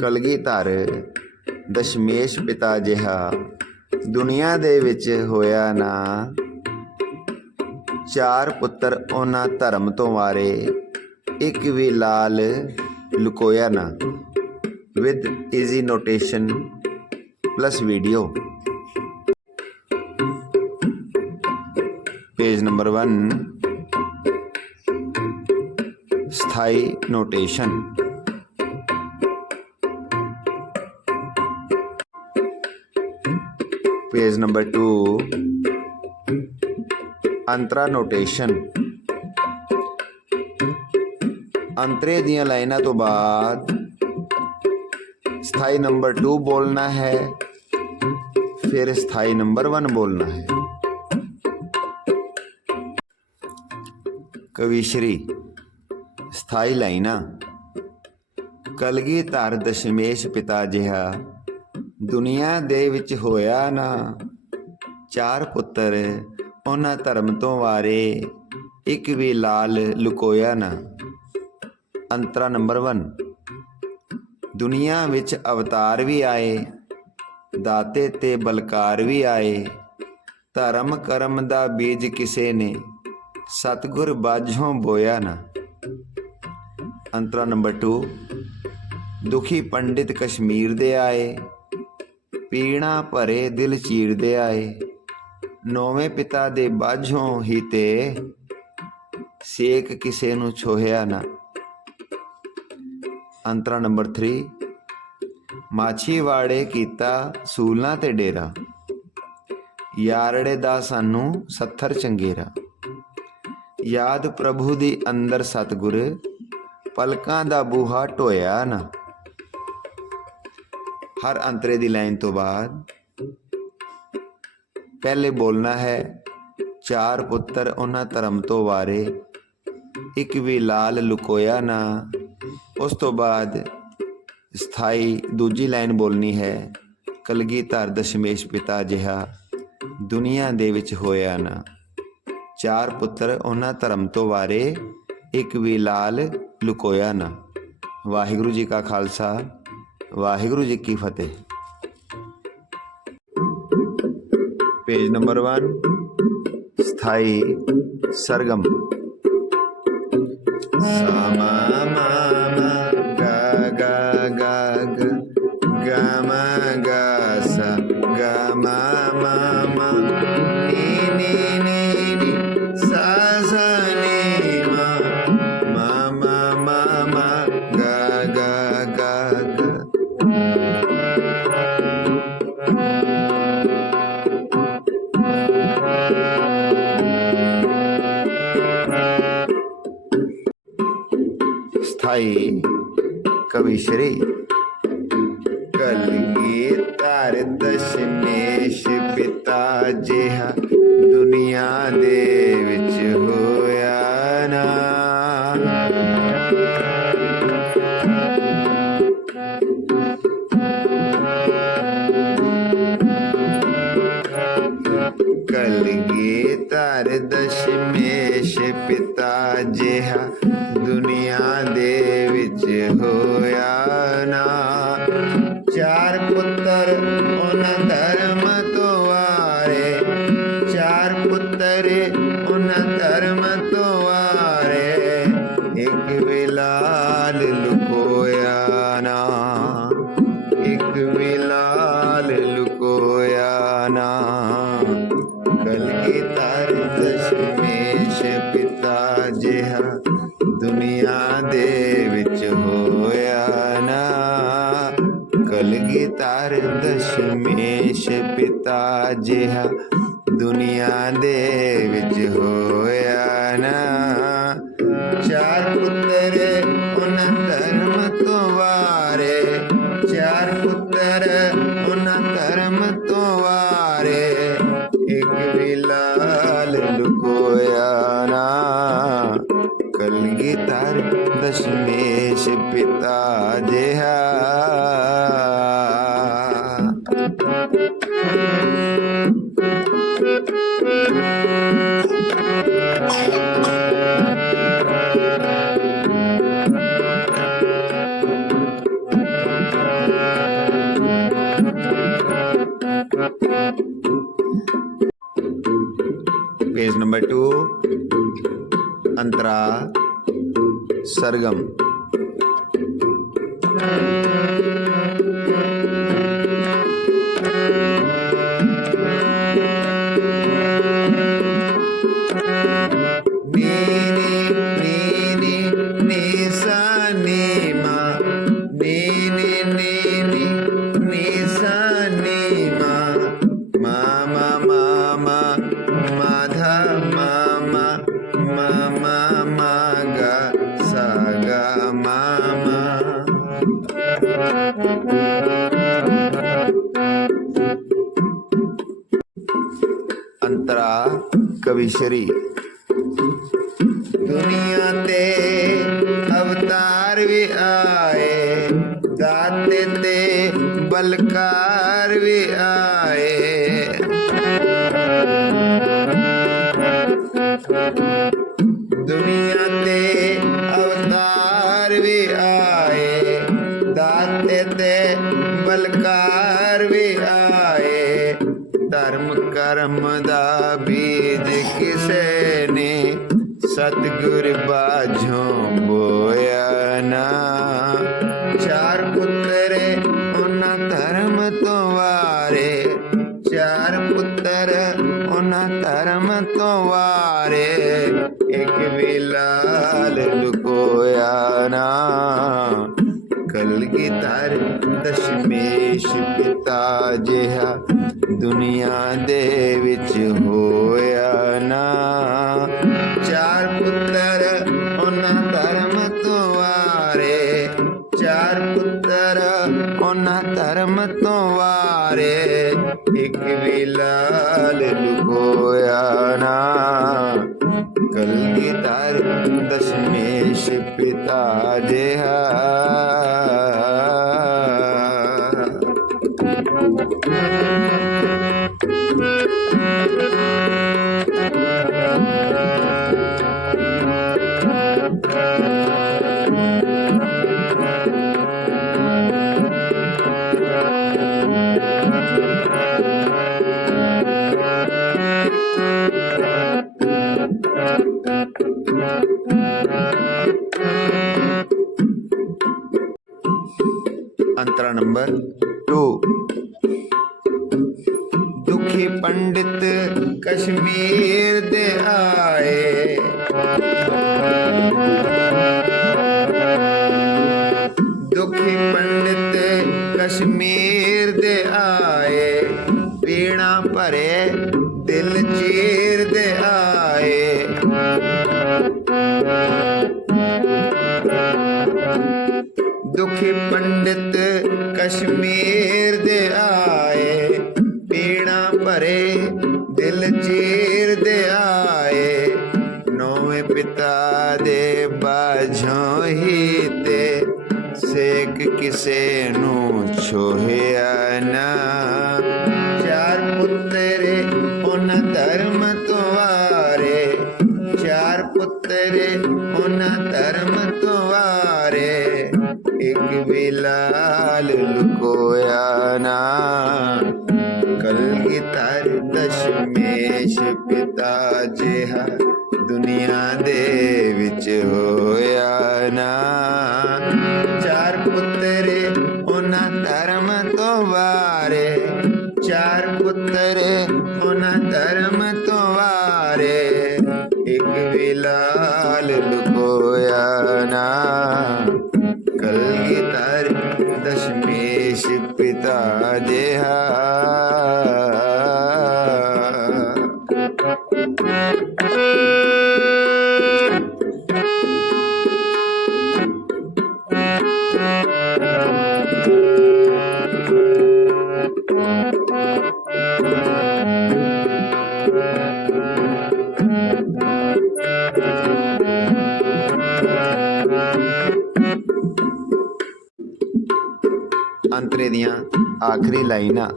ਕਲਗੀਧਰ ਦਸ਼ਮੇਸ਼ ਪਿਤਾ ਜਿਹਾ, ਦੁਨੀਆ ਦੇ ਵਿੱਚ ਹੋਇਆ ਨਾ। ਚਾਰ ਪੁੱਤਰ ਉਹਨਾਂ ਧਰਮ ਤੋਂ ਵਾਰੇ, ਇੱਕ ਵੀ ਲਾਲ ਲੁਕੋਇਆ ਨਾ। With easy notation plus video page number 1 ਸਥਾਈ ਨੋਟੇਸ਼ਨ ਪੇਜ ਨੰਬਰ 2 ਅੰਤਰਾ ਨੋਟੇਸ਼ਨ ਅੰਤਰੇ ਦੀਆਂ ਲਾਈਨਾਂ ਤੋਂ ਬਾਅਦ ਸਥਾਈ ਨੰਬਰ 2 ਬੋਲਣਾ ਹੈ ਫਿਰ ਸਥਾਈ ਨੰਬਰ 1 ਬੋਲਣਾ ਹੈ ਕਵੀਸ਼ਰੀ ਸਥਾਈ ਲਾਈਨਾਂ ਕਲਗੀਧਰ ਦਸ਼ਮੇਸ਼ ਪਿਤਾ ਜਿਹਾ ਦੁਨੀਆ ਦੇ ਵਿੱਚ ਹੋਇਆ ਨਾ। ਚਾਰ ਪੁੱਤਰ ਉਹਨਾਂ ਧਰਮ ਤੋਂ ਵਾਰੇ, ਇੱਕ ਵੀ ਲਾਲ ਲੁਕੋਇਆ ਨਾ। ਅੰਤਰਾ ਨੰਬਰ 1 ਦੁਨੀਆ ਵਿੱਚ ਅਵਤਾਰ ਵੀ ਆਏ, ਦਾਤੇ ਤੇ ਬਲਕਾਰ ਵੀ ਆਏ। ਧਰਮ ਕਰਮ ਦਾ ਬੀਜ ਕਿਸੇ ਨੇ, ਸਤਗੁਰ ਬਾਝੋਂ ਬੋਇਆ ਨਾ। ਅੰਤਰਾ ਨੰਬਰ 2 ਦੁਖੀ ਪੰਡਿਤ ਕਸ਼ਮੀਰ ਦੇ ਆਏ ਪੀਣਾ ਭਰੇ ਦਿਲ ਚੀਰਦੇ ਆਏ। ਨੌਵੇਂ ਪਿਤਾ ਦੇ ਬਾਝੋਂ ਹੀ ਤੇ ਸੇਕ ਕਿਸੇ ਨੂੰ ਛੋਹਿਆ ਨਾ। ਅੰਤਰਾ ਨੰਬਰ 3 ਮਾਛੀਵਾੜੇ ਕੀਤਾ ਸੂਲਾਂ ਤੇ ਡੇਰਾ। ਯਾਰੜੇ ਦਾ ਸਾਨੂੰ ਸੱਥਰ ਚੰਗੇਰਾ। ਯਾਦ ਪ੍ਰਭੂ ਦੀ ਅੰਦਰ ਸਤਗੁਰ, ਪਲਕਾਂ ਦਾ ਬੂਹਾ ਢੋਇਆ ਨਾ। ਹਰ ਅੰਤਰੇ ਦੀ ਲਾਈਨ ਤੋਂ ਬਾਅਦ ਪਹਿਲੇ ਬੋਲਣਾ ਹੈ, ਚਾਰ ਪੁੱਤਰ ਉਹਨਾਂ ਧਰਮ ਤੋਂ ਵਾਰੇ, ਇੱਕ ਵੀ ਲਾਲ ਲੁਕੋਇਆ ਨਾ। ਉਸ ਤੋਂ ਬਾਅਦ ਸਥਾਈ ਦੂਜੀ ਲਾਈਨ ਬੋਲਣੀ ਹੈ, ਕਲਗੀਧਰ ਦਸ਼ਮੇਸ਼ ਪਿਤਾ ਜਿਹਾ, ਦੁਨੀਆ ਦੇ ਵਿੱਚ ਹੋਇਆ ਨਾ। ਚਾਰ ਪੁੱਤਰ ਉਹਨਾਂ ਧਰਮ ਤੋਂ ਵਾਰੇ, ਇੱਕ ਵੀ ਲਾਲ ਲੁਕੋਇਆ ਨਾ। ਵਾਹਿਗੁਰੂ ਜੀ ਕਾ ਖਾਲਸਾ। ਵਾਹਿਗੁਰੂ ਜੀ ਕੀ ਫਤਿਹ। ਪੇਜ ਨੰਬਰ 1 ਸਥਾਈ ਸਰਗਮ। ਸਮਾ ਮਾ ਕਵੀਸ਼ਰੀ ਕਲਗੀ ਧਰ ਦਸ਼ਮੇਸ਼ ਪਿਤਾ ਜਿਹਾ ਦੁਨੀਆ ਦੇ ਵਿੱਚ ਹੋਇਆ ਨਾ। ਚਾਰ ਪੁੱਤਰ, ਉਹਨਾਂ ਧਰਮ ਤੋਂ ਵਾਰੇ ਚਾਰ ਪੁੱਤਰ, ਉਹਨਾਂ ਧਰਮ ਤੋਂ ਵਾਰੇ ਇੱਕ ਵੀ ਲੁਕੋਇਆ ਨਾ। ਇੱਕ ਵੀ ਲੁਕੋਇਆ ਨਾ। ਕਲਗੀ ਤਰ ਦਸ਼ਮੇਸ਼ ਪਿਤਾ ਜਿਹਾ ਪਿਤਾ ਜਿਹਾ ਦੁਨੀਆ ਦੇ ਵਿੱਚ ਹੋਇਆ ਨਾ। ਚਾਰ ਪੁੱਤਰ ਉਨ ਧਰਮ ਤੋਂ ਵਾਰੇ। ਚਾਰ ਪੁੱਤਰ ਉਨ ਧਰਮ ਤੋਂ ਵਾਰੇ। ਇੱਕ ਵੀ ਲੁਕੋਇਆ ਨਾ। ਕਲਗੀ ਤਰ ਦਸ਼ਮੇਸ਼ ਪਿਤਾ ਜਿਹਾ ਅੰਤਰਾ ਸਰਗਮ ਮਾ ਮਾ ਮਾ ਗਾ ਸਾ ਅੰਤਰਾ ਕਵਿਸ਼ਰੀ ਦੁਨੀਆ ਤੇ ਅਵਤਾਰ ਵੀ ਆਏ ਦਾਤੇ ਤੇ ਬਲਕਾਰ ਵੀ ਆਏ ਬੀਜ ਕਿਸੇ ਨੇ ਸਤਿਗੁਰ ਬਾਝੋਂ ਬੋਇਆ ਨਾ। ਚਾਰ ਪੁੱਤਰ ਉਹਨਾਂ ਧਰਮ ਤੋਂ ਵਾਰੇ। ਚਾਰ ਪੁੱਤਰ, ਉਹਨਾਂ ਧਰਮ ਤੋਂ ਵਾਰੇ। ਇੱਕ ਵੀ ਲਾਲ ਲੁਕੋਇਆ ਨਾ। ਕਲ ਕੀ ਕਲਗੀਧਰ ਦਸ਼ਮੇਸ਼ ਪਿਤਾ ਜਿਹਾ ਦੁਨੀਆ ਦੇ ਵਿੱਚ ਹੋਇਆ ਨਾ। ਚਾਰ ਪੁੱਤਰ ਉਹਨਾਂ ਧਰਮ ਤੋਂ ਵਾਰੇ ਚਾਰ ਪੁੱਤਰ ਉਹਨਾਂ ਧਰਮ ਤੋਂ ਵਾਰੇ ਇੱਕ ਵੀ ਲਾਲ ਲੁਕੋਇਆ ਨਾ। ਕਲਗੀਧਰ ਦਸ਼ਮੇਸ਼ ਪਿਤਾ ਜਿਹਾ। ਅੰਤਰਾ ਨੰਬਰ ਭਰੇ ਦਿਲ ਚੀਰ ਦੇ ਆਏ ਨੌਵੇਂ ਪਿਤਾ ਦੇ ਬਾਝੋਂ ਹੀ ਤੇ ਸੇਕ ਕਿਸੇ ਨੂੰ ਛੋਹੇ। ਚਾਰ ਉਹਨਾਂ ਧਰਮ ਤੋਂ ਵਾਰੇ। ਇੱਕ ਵੀ ਆਖਰੀ ਲਾਈਨਾਂ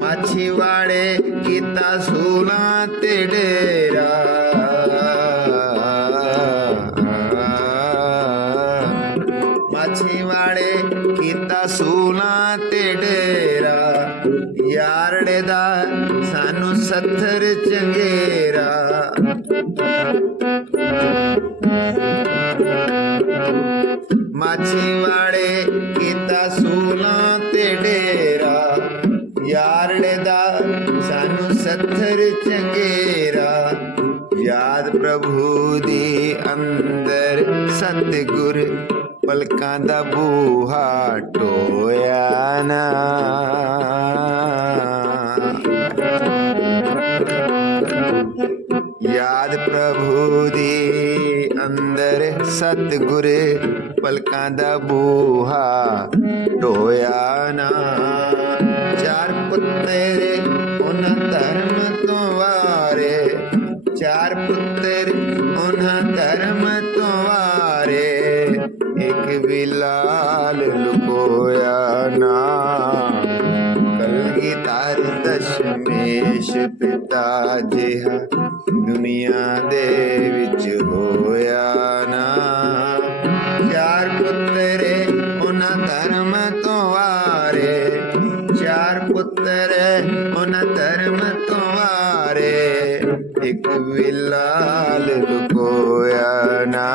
ਮਾਛੀਵਾੜੇ ਕੀਤਾ ਸੂਲਾਂ ਤੇ ਡੇਰਾ ਮਾਛੀਵਾੜੇ ਕੀਤਾ ਸੂਲਾਂ ਤੇ ਡੇਰਾ ਯਾਰੜੇ ਦਾ ਸਾਨੂੰ ਸੱਥਰ ਚੰਗੇਰਾ। ਮਾਛੀ ਵਾੜੇ ਕੀਤਾ ਸੂਲਾਂ ਯਾਰ ਦਾ, ਸਾਨੂੰ ਸੱਥਰ ਚੰਗੇਰਾ। ਯਾਦ ਪ੍ਰਭੂ ਦੀ ਅੰਦਰ ਸਤਿਗੁਰ ਪਲਕਾਂ ਦਾ ਬੂਹਾ ਟੋਇਆ ਨਾ। ਯਾਦ ਪ੍ਰਭੂ ਦੀ ਅੰਦਰ ਸਤਿਗੁਰ ਪਲਕਾਂ ਦਾ ਬੂਹਾ ਟੋਇਆ ਨਾ। ਇੱਕ ਵੀ ਲਾਲ ਲੁਕੋਇਆ ਨਾ ਕਲਗੀਧਰ ਦਸ਼ਮੇਸ਼ ਪਿਤਾ ਜਿਹਾ ਦੁਨੀਆ ਦੇ ਵਿੱਚ ਹੋਇਆ ਨਾ ਚਾਰ ਪੁੱਤਰੇ ਉਹਨਾਂ ਧਰਮ ਤੋਂ ਵਾਰੇ ਚਾਰ ਪੁੱਤਰ ਉਹਨਾਂ ਧਰਮ ਤੋਂ ਵਾਰੇ ਇੱਕ ਵੀ ਲਾਲ ਲੁਕੋਇਆ ਨਾ